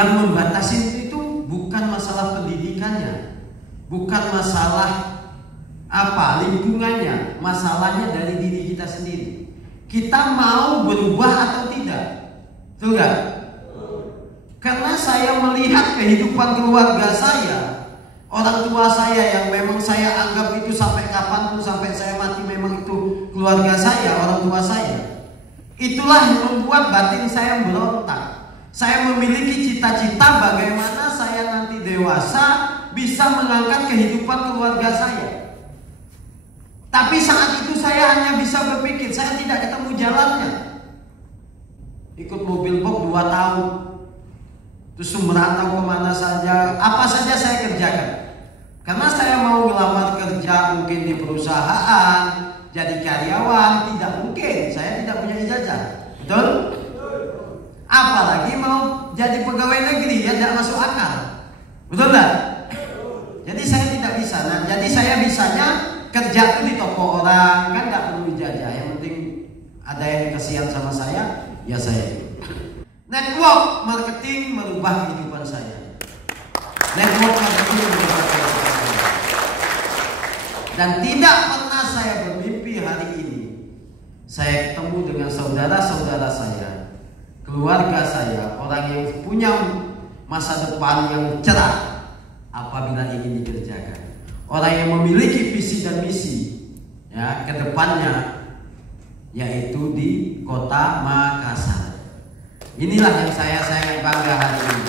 Yang membatasi itu bukan masalah pendidikannya, bukan masalah lingkungannya, masalahnya dari diri kita sendiri. Kita mau berubah atau tidak, betul nggak? Karena saya melihat kehidupan keluarga saya, orang tua saya yang memang saya anggap itu sampai kapanpun, sampai saya mati memang itu keluarga saya, orang tua saya. Itulah yang membuat batin saya berontak. Saya memiliki cita-cita bagaimana saya nanti dewasa bisa mengangkat kehidupan keluarga saya. Tapi saat itu saya hanya bisa berpikir, saya tidak ketemu jalannya. Ikut mobil box 2 tahun, terus merantau kemana saja, apa saja saya kerjakan. Karena saya mau melamar kerja mungkin di perusahaan, jadi karyawan, tidak mungkin, saya tidak punya ijazah, betul? Apalagi mau jadi pegawai negeri, ya tidak masuk akal, betul tak? Jadi saya tidak bisa. Nah, jadi saya bisanya kerja itu di toko orang, kan tidak perlu ijazah. Yang penting ada yang kasihan sama saya, ya saya. Network marketing merubah kehidupan saya. Network marketing merubah kehidupan saya. Dan tidak pernah saya bermimpi hari ini saya ketemu dengan saudara-saudara saya, keluarga saya, orang yang punya masa depan yang cerah apabila ingin dikerjakan. Orang yang memiliki visi dan misi ya ke depannya, yaitu di Kota Makassar. Inilah yang saya sangat bangga hari ini.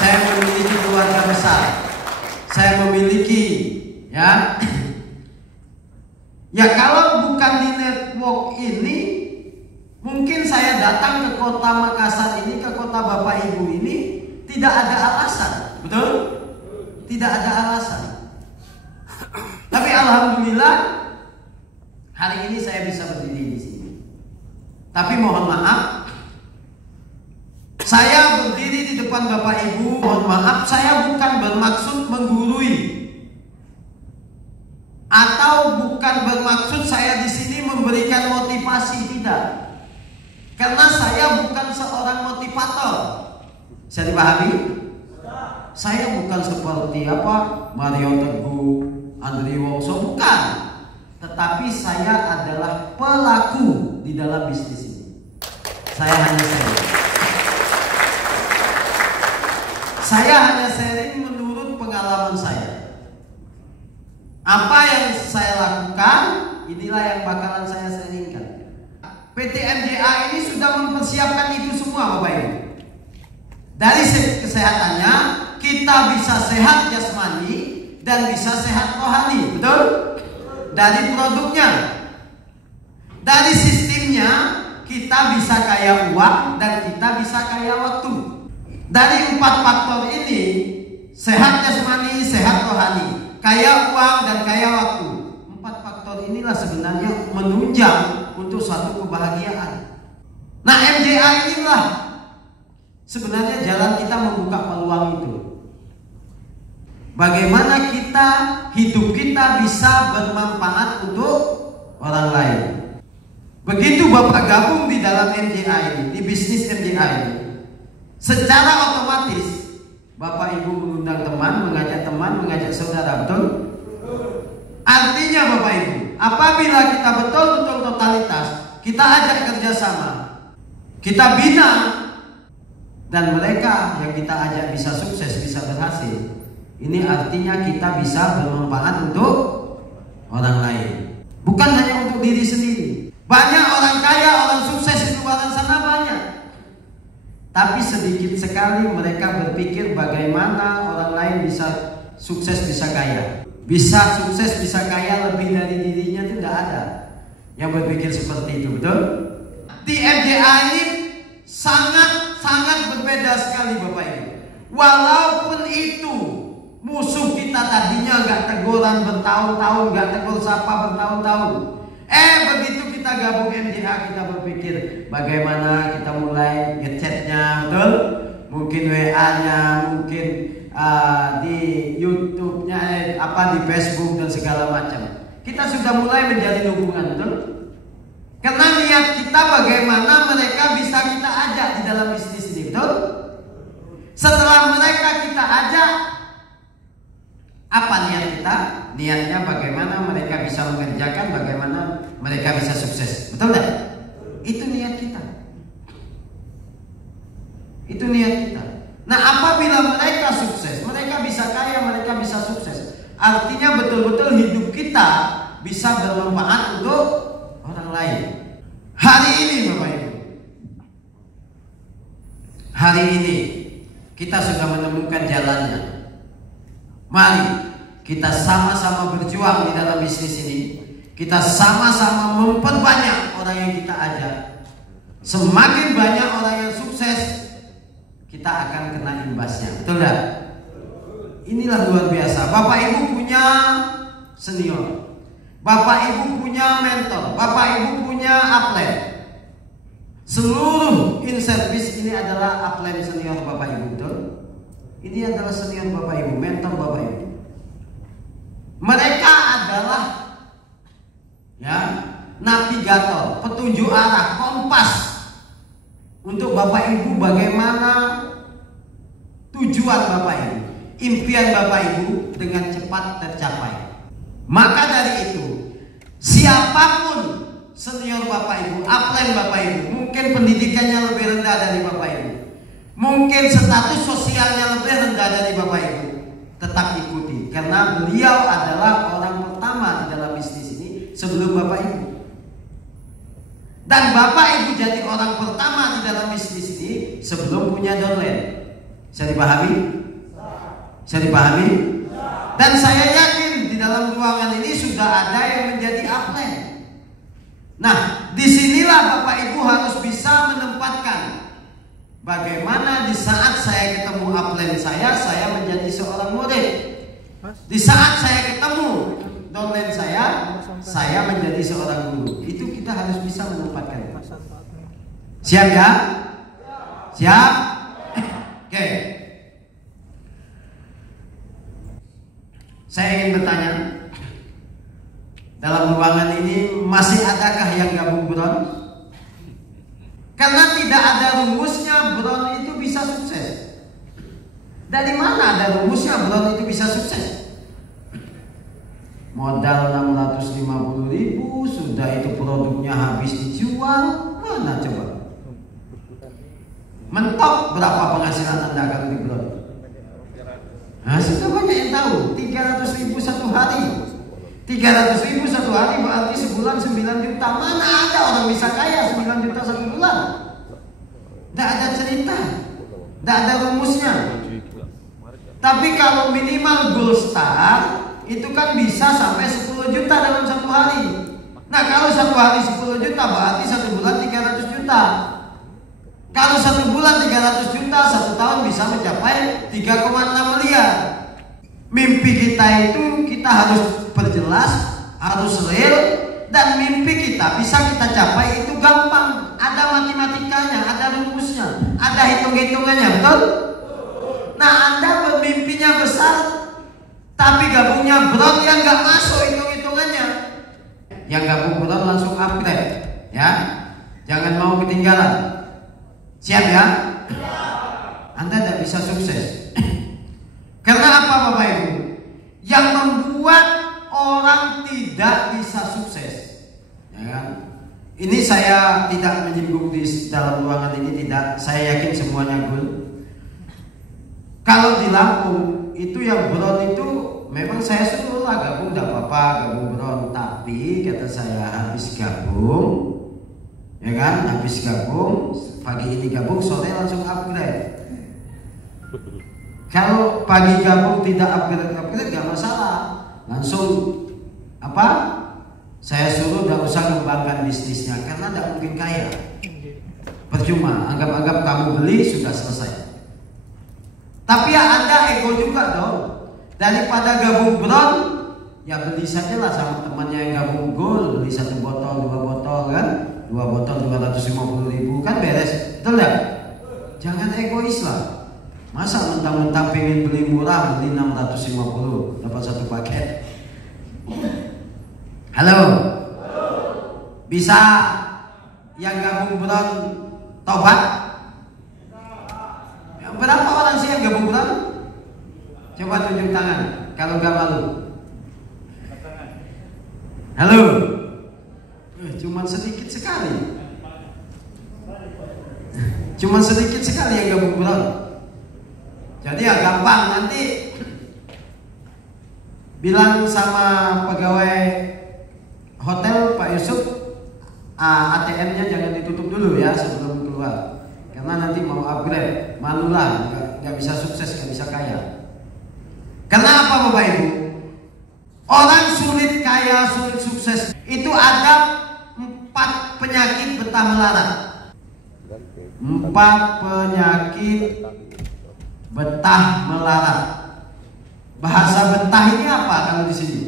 Saya memiliki keluarga besar. Saya memiliki ya kalau bukan di network ini, mungkin saya datang ke Kota Makassar ini, ke kota Bapak Ibu ini, tidak ada alasan, betul? Tidak ada alasan. Tapi alhamdulillah hari ini saya bisa berdiri di sini. Tapi mohon maaf, saya berdiri di depan Bapak Ibu. Mohon maaf, saya bukan bermaksud menggurui atau bukan bermaksud saya di sini memberikan motivasi, tidak. Karena saya bukan seorang motivator. Bisa dipahami? Saya bukan seperti Mario Teguh, Andri Wongso, bukan. Tetapi saya adalah pelaku di dalam bisnis ini. Saya hanya sharing. Saya hanya sharing menurut pengalaman saya. Apa yang saya lakukan, inilah yang bakalan saya sharingkan. PT MJA ini sudah mempersiapkan itu semua, Bapak Ibu. Dari kesehatannya, kita bisa sehat jasmani dan bisa sehat rohani, betul? Dari produknya, dari sistemnya, kita bisa kaya uang dan kita bisa kaya waktu. Dari 4 faktor ini, sehat jasmani, sehat rohani, kaya uang dan kaya waktu. 4 faktor inilah sebenarnya menunjang untuk suatu kebahagiaan. Nah, MJA inilah sebenarnya jalan kita membuka peluang itu. Bagaimana hidup kita bisa bermanfaat untuk orang lain. Begitu Bapak gabung di dalam MJA ini, di bisnis MJA ini, secara otomatis Bapak Ibu mengundang teman, mengajak saudara, betul? Artinya Bapak Ibu, apabila kita betul-betul totalitas, kita ajak kerjasama, kita bina, dan mereka yang kita ajak bisa sukses, bisa berhasil, ini artinya kita bisa bermanfaat untuk orang lain, bukan hanya untuk diri sendiri. Banyak orang kaya, orang sukses di luar sana banyak, tapi sedikit sekali mereka berpikir bagaimana orang lain bisa sukses, bisa kaya. Bisa sukses, bisa kaya lebih dari dirinya itu tidak ada yang berpikir seperti itu, betul? Di MJA ini sangat berbeda sekali Bapak Ibu. Walaupun itu musuh kita tadinya gak teguran bertahun-tahun, gak tegur sapa bertahun-tahun, begitu kita gabung MJA, kita berpikir bagaimana kita mulai ngechatnya, betul? Mungkin WA-nya, mungkin di YouTube-nya, di Facebook dan segala macam. Kita sudah mulai menjalin hubungan, betul? Karena niat kita bagaimana mereka bisa kita ajak di dalam bisnis ini, betul? Setelah mereka kita ajak, apa niat kita? Niatnya bagaimana mereka bisa mengerjakan, bagaimana mereka bisa sukses. Betul tidak? Itu niat kita. Itu niat kita. Nah, apabila mereka sukses, mereka bisa kaya, mereka bisa sukses, artinya betul-betul hidup kita bisa bermanfaat untuk orang lain. Hari ini Bapak Ibu, hari ini kita sudah menemukan jalannya. Mari kita sama-sama berjuang di dalam bisnis ini. Kita sama-sama memperbanyak orang yang kita ajak. Semakin banyak orang yang sukses, kita akan kena imbasnya. Betul tidak? Inilah luar biasa. Bapak Ibu punya senior, Bapak Ibu punya mentor, Bapak Ibu punya upline. Seluruh in-service ini adalah upline senior Bapak Ibu. Betul? Ini adalah senior Bapak Ibu, mentor Bapak Ibu. Mereka adalah navigator, petunjuk arah, kompas untuk Bapak Ibu bagaimana tujuan Bapak Ibu, impian Bapak Ibu dengan cepat tercapai. Maka dari itu, siapapun senior Bapak Ibu, upline Bapak Ibu, mungkin pendidikannya lebih rendah dari Bapak Ibu, mungkin status sosialnya lebih rendah dari Bapak Ibu, tetap ikuti, karena beliau adalah orang pertama di dalam bisnis ini sebelum Bapak Ibu. Dan Bapak Ibu jadi orang pertama di dalam bisnis ini sebelum punya downline. Bisa dipahami? Bisa dipahami? Dan saya yakin di dalam ruangan ini sudah ada yang menjadi upline. Nah, disinilah Bapak Ibu harus bisa menempatkan bagaimana di saat saya ketemu upline saya menjadi seorang murid. Di saat saya ketemu downline saya menjadi seorang guru. Itu kita harus bisa menempatkan. Siap ya? Siap? Oke. Saya ingin bertanya, dalam ruangan ini masih adakah yang gabung Bron? Karena tidak ada rumusnya Bron itu bisa sukses. Dari mana ada rumusnya Bron itu bisa sukses? Modal 650.000, sudah itu produknya habis dijual, mana coba? Mentok berapa penghasilan Anda kalau di Bron? Nah, sudah banyak yang tahu, 300.000 satu hari. 300.000 satu hari berarti sebulan 9 juta. Mana ada orang bisa kaya 9 juta satu bulan? Tidak ada cerita, tidak ada rumusnya. Tapi kalau minimal gold star itu kan bisa sampai 10 juta dalam satu hari. Nah, kalau satu hari 10 juta berarti satu bulan 300 juta. Kalau satu bulan 300 juta, satu tahun bisa mencapai 3,6 miliar. Mimpi kita itu kita harus perjelas, harus real, dan mimpi kita bisa kita capai itu gampang. Ada matematikanya, ada rumusnya, ada hitung-hitungannya, betul? Nah, Anda bermimpinya besar, tapi gabungnya Bron yang nggak masuk hitung-hitungannya. Yang gabung Bron langsung upgrade, ya. Jangan mau ketinggalan. Siap ya? Anda tidak bisa sukses. Karena apa Bapak Ibu? Yang membuat orang tidak bisa sukses, ya kan? Ini saya tidak menyinggung di dalam ruangan ini, tidak. Saya yakin semuanya gul. Kalau di Lampung itu yang Bron itu memang saya suruh lah gabung, tidak apa-apa gabung Bron. Tapi kata saya habis gabung, ya kan? Habis gabung, pagi ini gabung, sore langsung upgrade. Kalau pagi gabung tidak upgrade gak masalah, langsung apa? Saya suruh gak usah mengembangkan bisnisnya karena tidak mungkin kaya. Percuma, anggap-anggap kamu beli sudah selesai. Tapi ya Anda ego juga dong. Daripada gabung Bron, ya beli saja lah sama temannya yang gabung Gold, beli 1 botol, 2 botol kan? 2 botol 250.000 kan beres, betul gak? Jangan egois lah. Masa mentang-mentang pengen beli murah, beli 650 dapat 1 paket. Halo? Bisa yang gabung Bron tobat? Ya Berapa orang sih yang gabung bulan? Coba tunjuk tangan kalau gak malu. Halo. Cuman sedikit sekali. Cuman sedikit sekali yang gabung bulan. Jadi ya gampang, nanti bilang sama pegawai hotel Pak Yusuf, ATM-nya jangan ditutup dulu ya sebelum keluar, karena nanti mau upgrade, malulah nggak bisa sukses, nggak bisa kaya. Karena apa Bapak Ibu? Orang sulit kaya, sulit sukses itu ada 4 penyakit betah melarat. 4 penyakit betah melarat. Bahasa betah ini apa kalau di sini?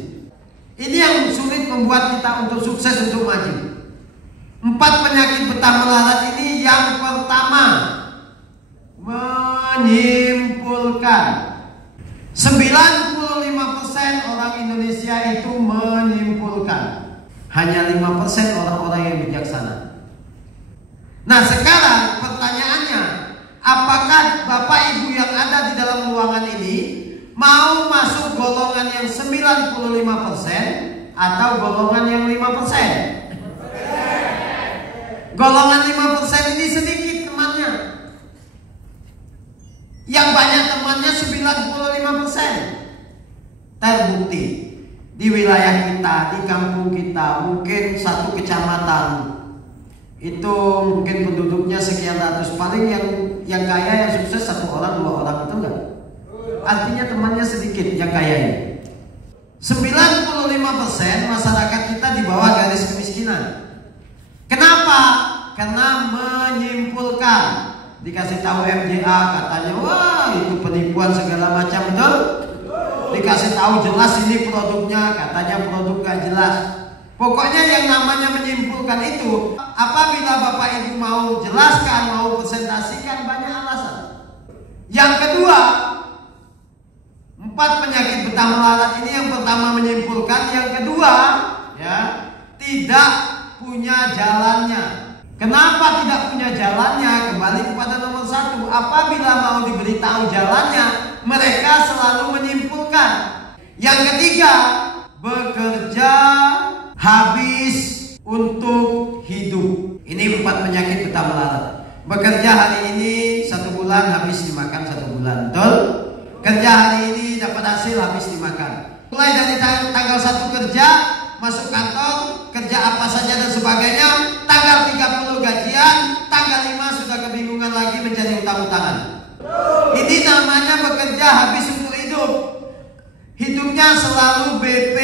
Ini yang sulit membuat kita untuk sukses, untuk maju. 4 penyakit betah melarat ini, yang pertama menyimpulkan. 95% orang Indonesia itu menyimpulkan. Hanya 5% orang-orang yang bijaksana. Nah sekarang pertanyaannya, apakah Bapak Ibu yang ada di dalam ruangan ini mau masuk golongan yang 95% atau golongan yang 5%? Golongan 5% ini sedikit temannya. Yang banyak temannya 95%. Terbukti di wilayah kita, di kampung kita, mungkin satu kecamatan itu mungkin penduduknya sekian ratus, paling yang kaya, yang sukses 1 orang 2 orang, itu enggak? Artinya temannya sedikit yang kaya ini. 95% masyarakat kita di bawah garis kemiskinan. Kenapa? Karena menyimpulkan. Dikasih tahu MJA katanya, wah itu penipuan segala macam, betul? Dikasih tahu jelas ini produknya, katanya produk gak jelas. Pokoknya yang namanya menyimpulkan itu, apabila Bapak Ibu mau jelaskan, mau presentasikan, banyak alasan. Yang kedua, 4 penyakit betah melarat ini, yang pertama menyimpulkan, yang kedua ya tidak punya jalannya. Kenapa tidak punya jalannya? Kembali kepada nomor 1, apabila mau diberitahu jalannya, mereka selalu menyimpulkan. Yang ketiga, bekerja habis untuk hidup. Ini 4 penyakit betah melarat. Bekerja hari ini 1 bulan habis dimakan 1 bulan, betul? Kerja hari ini dapat hasil habis dimakan. Mulai dari tanggal 1 kerja, masuk kantor, kerja apa saja dan sebagainya. Tanggal 30 gajian, tanggal 5 sudah kebingungan lagi mencari utang-utangan. Ini namanya bekerja habis untuk hidup. Hidupnya selalu BP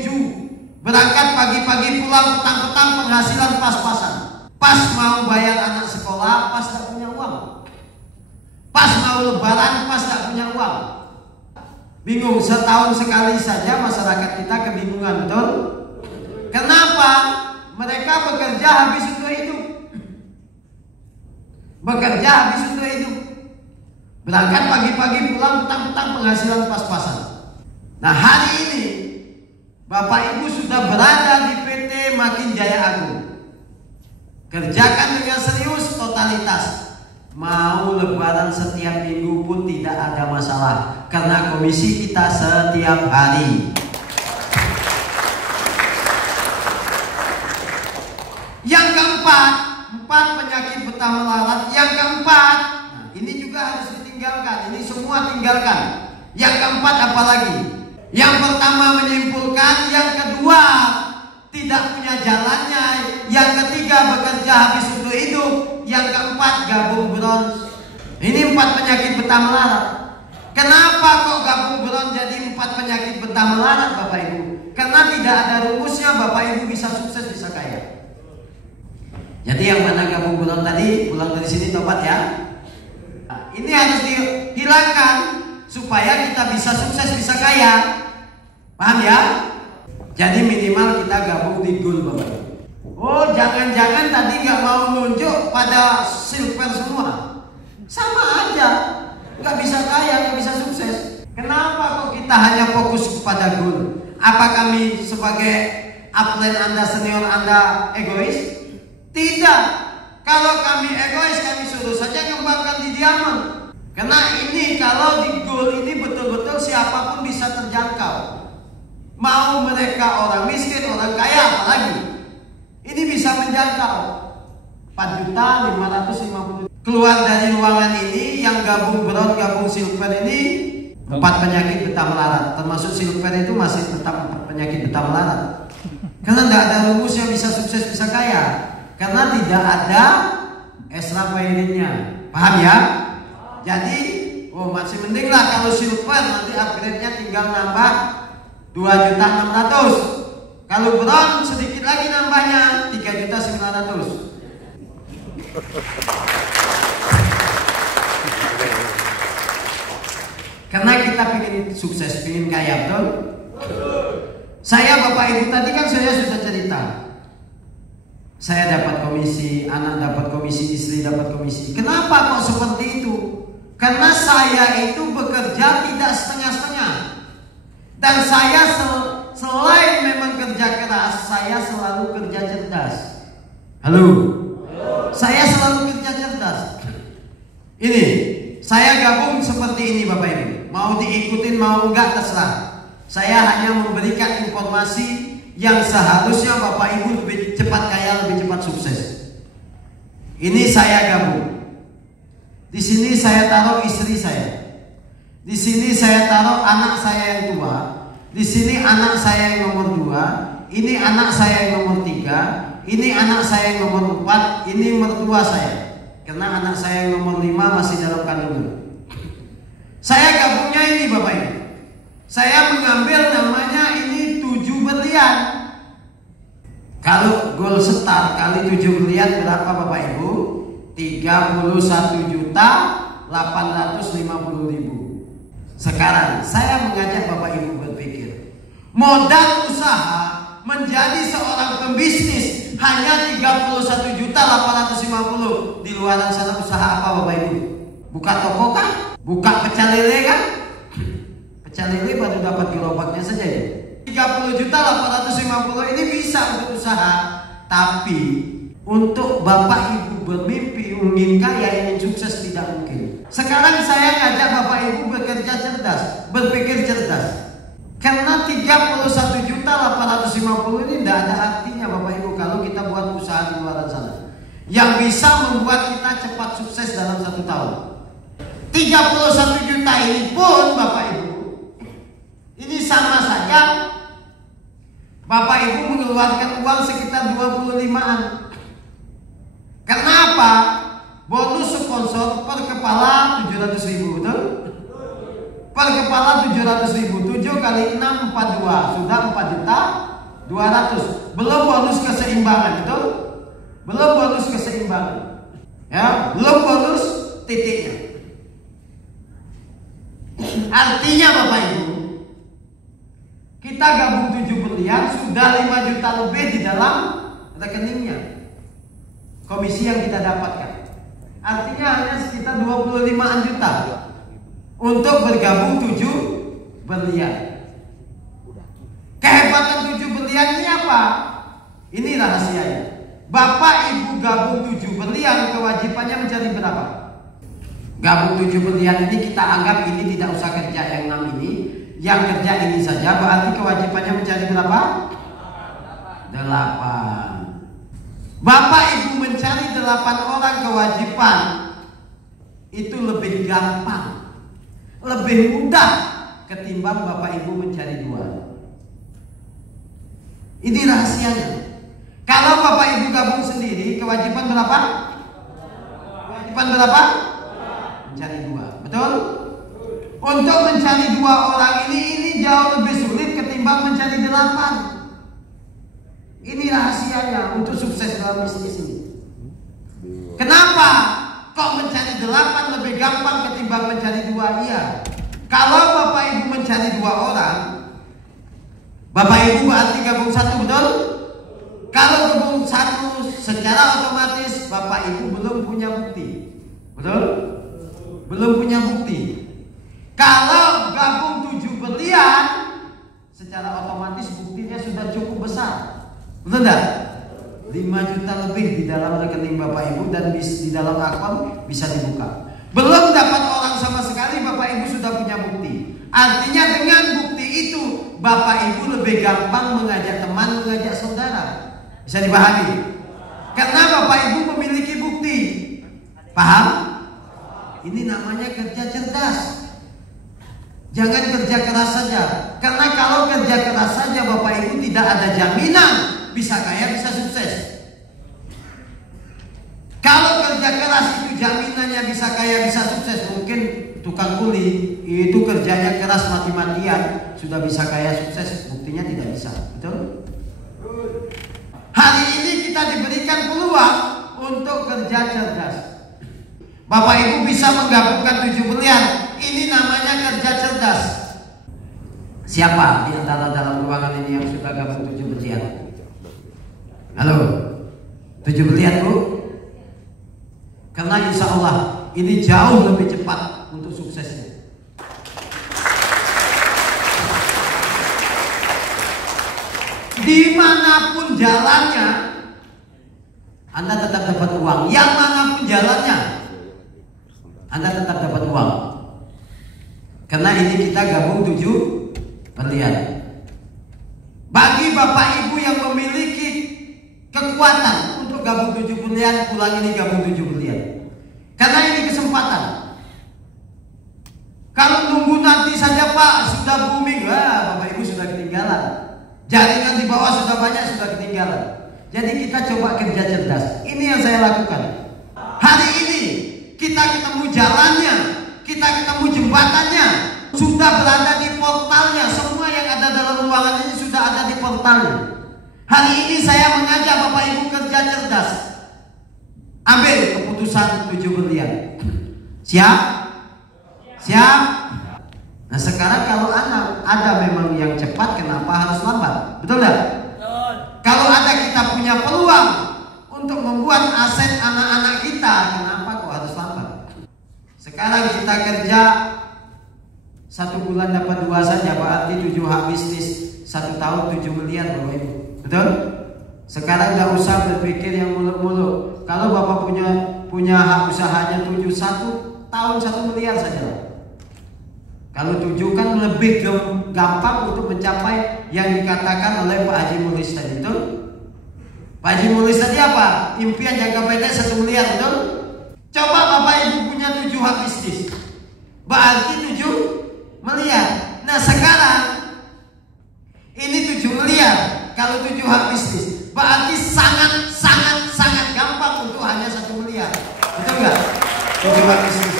7. Berangkat pagi-pagi, pulang petang-petang, penghasilan pas-pasan. Pas mau bayar anak sekolah, pas tak punya uang. Pas mau lebaran, pas tak punya uang. Bingung, setahun sekali saja masyarakat kita kebingungan, betul? Kenapa? Mereka bekerja habis untuk hidup. Bekerja habis untuk hidup. Berangkat pagi-pagi, pulang petang-petang, penghasilan pas-pasan. Nah hari ini Bapak Ibu sudah berada di PT Makin Jaya Agung. Kerjakan dengan serius, totalitas. Mau lebaran setiap minggu pun tidak ada masalah, karena komisi kita setiap hari. Yang keempat, 4 penyakit betah melarat. Yang keempat, nah ini juga harus ditinggalkan. Ini semua tinggalkan. Yang keempat apa lagi? Yang pertama menyimpulkan, yang kedua tidak punya jalannya, yang ketiga bekerja habis untuk hidup, yang keempat gabung bronze. Ini 4 penyakit betah melarat. Kenapa kok gabung bronze jadi 4 penyakit betah melarat Bapak Ibu? Karena tidak ada rumusnya Bapak Ibu bisa sukses, bisa kaya. Jadi yang mana gabung bronze tadi, pulang dari sini tobat ya. Nah, ini harus dihilangkan supaya kita bisa sukses, bisa kaya. Paham ya? Jadi minimal kita gabung di goal Bapak. Oh jangan-jangan tadi nggak mau nunjuk pada silver semua. Sama aja, nggak bisa kaya, nggak bisa sukses. Kenapa kok kita hanya fokus kepada goal? Apa kami sebagai upline Anda, senior Anda egois? Tidak. Kalau kami egois, kami suruh saja kembangkan di diamond. Karena ini kalau di goal ini betul-betul siapapun bisa terjangkau. Mau mereka orang miskin, orang kaya apalagi. Ini bisa menjangkau 4.550.000. Keluar dari ruangan ini yang gabung bronze, gabung silver ini 4 penyakit betah melarat. Termasuk silver itu masih tetap 4 penyakit betah melarat. Karena tidak ada rumus yang bisa sukses, bisa kaya. Karena tidak ada extra creditnya. Paham ya? Jadi, masih mending lah kalau silver nanti upgrade-nya tinggal nambah 2.600.000. Kalau bronze sedikit lagi nambahnya 3.900.000. Karena kita pengen sukses, pengen kaya, betul? Saya Bapak Ibu tadi kan saya sudah cerita. Saya dapat komisi, anak dapat komisi, istri dapat komisi. Kenapa kok seperti itu? Karena saya itu bekerja tidak setengah-setengah. Dan saya selain memang kerja keras, saya selalu kerja cerdas. Halo? Saya selalu kerja cerdas. Ini, saya gabung seperti ini Bapak Ibu. Mau diikutin mau enggak terserah. Saya hanya memberikan informasi yang seharusnya Bapak Ibu lebih cepat kaya, lebih cepat sukses. Ini saya gabung. Di sini saya taruh istri saya. Di sini saya taruh anak saya yang tua. Di sini anak saya yang nomor 2. Ini anak saya yang nomor 3. Ini anak saya yang nomor 4. Ini mertua saya. Karena anak saya yang nomor 5 masih dalam kandungan. Saya gabungnya ini Bapak Ibu. Saya mengambil namanya ini 7 berlian. Kalau goal start kali 7 berlian berapa Bapak Ibu? 31.850.000. Sekarang saya mengajak Bapak Ibu berpikir, modal usaha menjadi seorang pembisnis hanya 31.850.000. Di luar sana usaha apa Bapak Ibu? Buka toko kan? Buka pecel lele kan? Pecel lele baru dapat gerobaknya saja ya. 30.850.000 ini bisa untuk usaha. Tapi untuk Bapak Ibu bermimpi, ingin kaya, ingin sukses tidak mungkin. Sekarang saya ngajak Bapak Ibu bekerja cerdas, berpikir cerdas. Karena 31.850.000 ini tidak ada artinya Bapak Ibu kalau kita buat usaha di luar sana yang bisa membuat kita cepat sukses dalam 1 tahun. 31 juta ini pun Bapak Ibu, ini sama saja Bapak Ibu mengeluarkan uang sekitar 25-an. Karena apa? Bonus sponsor per kepala 700.000, betul? Per kepala 700.000, 7 kali 6 42, sudah 4.200.000. Belum bonus keseimbangan, betul? Belum bonus keseimbangan. Ya, belum bonus titiknya. Artinya Bapak Ibu, kita gabung 7 berlian sudah 5 juta lebih di dalam rekeningnya. Komisi yang kita dapatkan. Artinya hanya sekitar 25-an juta untuk bergabung 7 berlian. Kehebatan 7 berlian ini apa? Ini rahasianya. Bapak Ibu gabung 7 berlian, kewajibannya mencari berapa? Gabung 7 berlian ini kita anggap ini tidak usah kerja yang 6 ini, yang kerja ini saja, berarti kewajibannya mencari berapa? 8. Bapak Ibu mencari 8 orang kewajiban itu lebih gampang, lebih mudah ketimbang Bapak Ibu mencari 2. Ini rahasianya. Kalau Bapak Ibu gabung sendiri, kewajiban berapa? Kewajiban berapa? Mencari 2, betul? Untuk mencari 2 orang ini jauh lebih sulit ketimbang mencari 8. Ini rahasianya untuk sukses dalam bisnis ini. Kenapa? Kok mencari 8 lebih gampang ketimbang mencari 2? Iya. Kalau Bapak Ibu mencari 2 orang, Bapak Ibu berarti gabung 1, betul? Kalau gabung 1 secara otomatis Bapak Ibu belum punya bukti, betul? Belum punya bukti. Kalau gabung 7 berlian, secara otomatis buktinya sudah cukup besar, betul tidak? 5 juta lebih di dalam rekening Bapak Ibu dan di dalam akun bisa dibuka. Belum dapat orang sama sekali, Bapak Ibu sudah punya bukti. Artinya dengan bukti itu Bapak Ibu lebih gampang mengajak teman, mengajak saudara. Bisa dipahami? Karena Bapak Ibu memiliki bukti. Paham? Ini namanya kerja cerdas. Jangan kerja keras saja. Karena kalau kerja keras saja Bapak Ibu tidak ada jaminan bisa kaya, bisa sukses. Kalau kerja keras itu jaminannya bisa kaya, bisa sukses. Mungkin tukang kuli itu kerjanya keras mati-matian sudah bisa kaya, sukses. Buktinya tidak bisa. Betul? Hari ini kita diberikan peluang untuk kerja cerdas. Bapak Ibu bisa menggabungkan 7 pilihan. Ini namanya kerja cerdas. Siapa di antara dalam ruangan ini yang suka gabung 7 pilihan? Halo? 7 pilihan, Bu? Karena insya Allah ini jauh lebih cepat untuk suksesnya. Dimanapun jalannya, Anda tetap dapat uang. Yang manapun jalannya, Anda tetap dapat uang. Karena ini kita gabung 7 pilihan. Bagi Bapak Ibu yang memiliki kekuatan untuk gabung 7 pilihan, pulang ini gabung 7 pilihan. Karena ini kesempatan. Kalau nunggu nanti saja Pak sudah booming, wah Bapak Ibu sudah ketinggalan. Jaringan di bawah sudah banyak, sudah ketinggalan. Jadi kita coba kerja cerdas. Ini yang saya lakukan. Hari ini kita ketemu jalannya, kita ketemu jembatannya, sudah berada di portalnya. Semua yang ada dalam ruangan ini sudah ada di portalnya. Hari ini saya mengajak Bapak Ibu kerja cerdas. Ambil keputusan 7 pilihan. Siap? Siap? Nah sekarang kalau anak ada memang yang cepat, kenapa harus lambat? Betul tidak? Betul. Kalau ada kita punya peluang untuk membuat aset anak-anak kita, kenapa kok harus lambat? Sekarang kita kerja 1 bulan dapat 2 saja, berarti 7 hak bisnis 1 tahun 7 miliar Bapak Ibu. Betul? Sekarang nggak usah berpikir yang muluk-muluk. Kalau Bapak punya hak usahanya 7, 1 tahun 1 miliar saja. Kalau 7 kan lebih gampang untuk mencapai yang dikatakan oleh Pak Haji Mulis tadi. Betul? Pak Haji Mulis tadi apa? Impian jangka pendek 1 miliar, betul? Coba Bapak Ibu punya 7 hak bisnis, berarti 7 miliar. Nah sekarang ini 7 miliar. Kalau 7 hak bisnis, berarti sangat gampang untuk hanya 1 miliar. Betul nggak? 7 hak bisnis.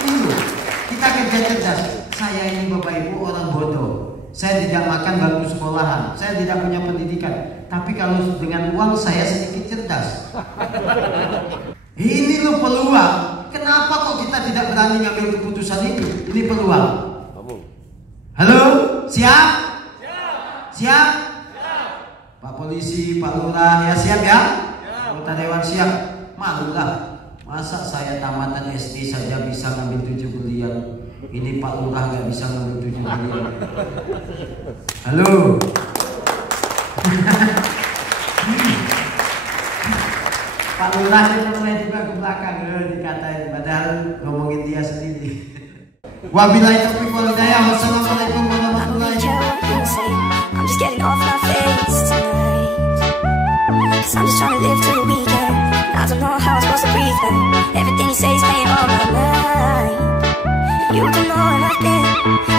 Ini loh, kita kerja cerdas. Saya ini Bapak Ibu orang bodoh. Saya tidak makan bangku sekolahan. Saya tidak punya pendidikan. Tapi kalau dengan uang saya sedikit cerdas. Ini loh peluang. Kenapa kok kita tidak berani ngambil keputusan ini? Ini peluang. Halo, siap? Siap? Pak Polisi, Pak Lurah, ya siap ya? Anggota Dewan siap? Malulah, masa saya tamatan SD saja bisa ngambil 7 pilihan. Ini Pak Lurah nggak bisa ngambil 7 pilihan. Halo. Pak Lurah ini juga ke belakang dikatain, padahal ngomongin dia sendiri. Wabillahi taufiq wal hidayah. Wassalamualaikum warahmatullahi wabarakatuh. I'm just getting off my face tonight, 'cause I'm just trying to live till the weekend. I don't know how I'm supposed to breathe then. Everything you say is playing on my mind. You don't know where I've been.